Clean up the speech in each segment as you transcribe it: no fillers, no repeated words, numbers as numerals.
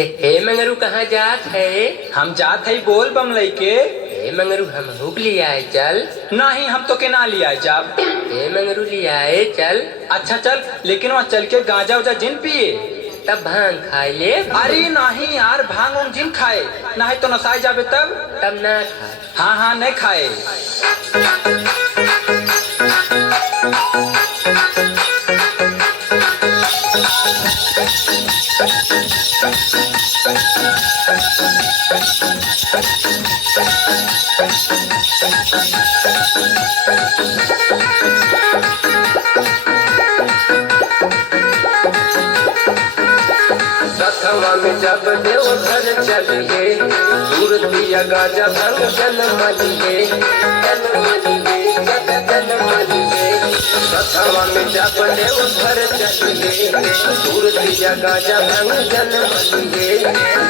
हे मंगरू कहाँ जात है? हम जात है बोल बम लइके। हे मंगरू हम हुक लिया है चल। नहीं हम तो के ना लिया जब। हे मंगरू लिया है चल। अच्छा चल, लेकिन वहाँ चल के गांजा उजा जिन पिए तब भांग खाए ले। अरे नहीं यार, भांग उंग जिन खाए नहीं तो नसाए जाबे तब ना खाए। हाँ हाँ नहीं खाए। सथवा में जब देवघर चलिए, दूर दिया गाजा भांग जल मलिए, जल मलिए, जल मलिए। सथवा में जब देवघर चलिए, दूर दिया गाजा भांग जल मलिए।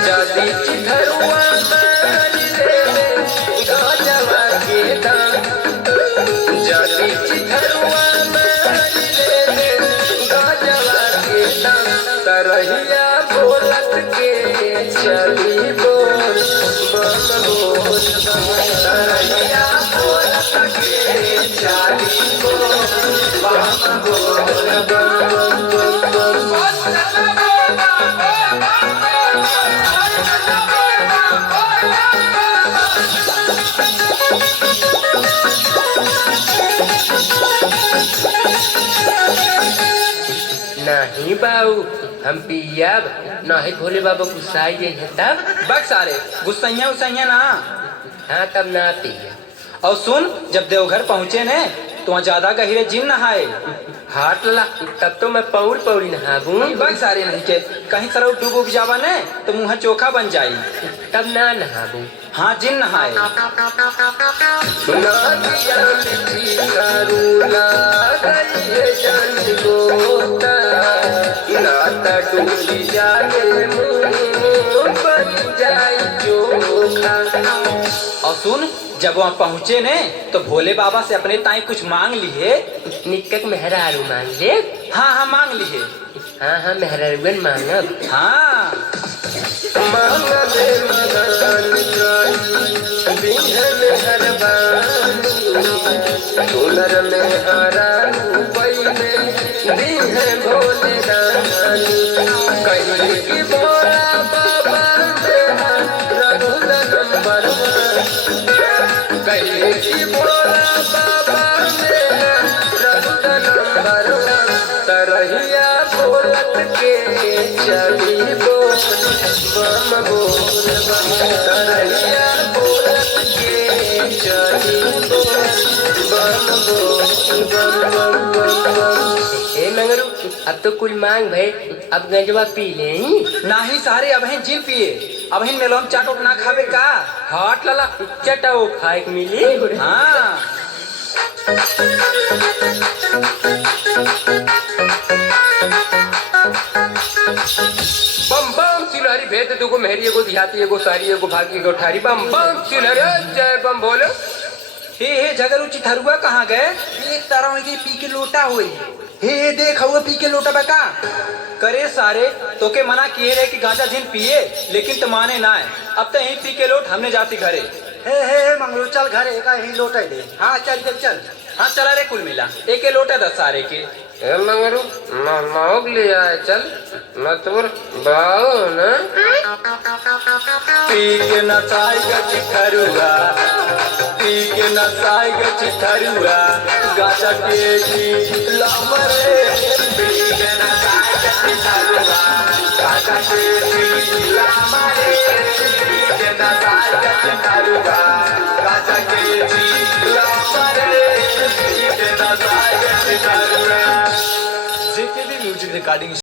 जाति चिथरुआ मारी ले गाजवा के दाम, जाति चिथरुआ मारी ले गाजवा के दाम। तरहिया बोलत के चली बोल बम बोल, तरहिया बोलत के चली बोल बम बोल, बम बम नहीं बाबू हम पियब नहीं, भोले बाबा गुस्साई है तब। बक सारे गुस्सैया उस्सैया ना। हाँ तब ना पिया। और सुन, जब देवघर पहुँचे ने तो वहाँ ज्यादा गहरे जिम नहाए। हाथ ला तब तो मैं पौड़ी नहाबू। बक सारे नहीं के कहीं तरफ डूब उब जावा ने तो मुँह चोखा बन जाई। तब ना नहाबू। हाँ जिन नहाए। और सुन, जब वहाँ पहुँचे ने तो भोले बाबा से अपने ताई कुछ मांग लिए। निकक मेहरारू मांग ले। हाँ हाँ मांग लिए। हाँ हाँ मेहरारूगन मांगब। हाँ सोनर में हरा पहले दिन भोले कहले कि भोला बाबा रघुल नंबर, कहले कि भोला बाबा रघुल नंबर। तरहिया बोलत के चली बोल बम बोल, तरहिया बोलत के चली बोल बम बोल, बम बम। हे मंगरू अब तो कुल मांग भाई, अब गंजवा पी ले। नहीं सारे अब हैं जिन पिए, अब हैं मेलोम चाट ना खावे का। हाट लला चटाओ खाए के मिली। हाँ बम बम सिलहरी भेद दुगो मेहरी एगो दिहाती एगो सारी एगो भागी एगो ठारी। बम बम सिलहरी जय बम बोलो। हे झगड़ू चिथरुआ कहाँ गए? एक तरह की पी के लोटा हुई। हे देख हुआ पी के लोटा बका। करे सारे तो के मना किए रहे कि गांजा जिन पिए, लेकिन तो माने ना है। अब तो यही पी के लोट हमने जाती घरे। हे मंगरू चल घर एक ही लोटा दे। हाँ चल चल चल। हाँ चला रे कुल मिला एक लोटा 10 सारे के। ए मंगरू माओग ले आए चल मतुर बाओ ना। पी के नचाएगा चिथरुआ, पी के नचाएगा चिथरुआ, गाजा के जी लामरे। पी के नचाएगा चिथरुआ, गाजा के जी लामरे। पी के नचाएगा चिथरुआ, गाजा के जी लामरे। पी के नचाएगा चिथरुआ। जेके भी म्यूजिक रिकॉर्डिंग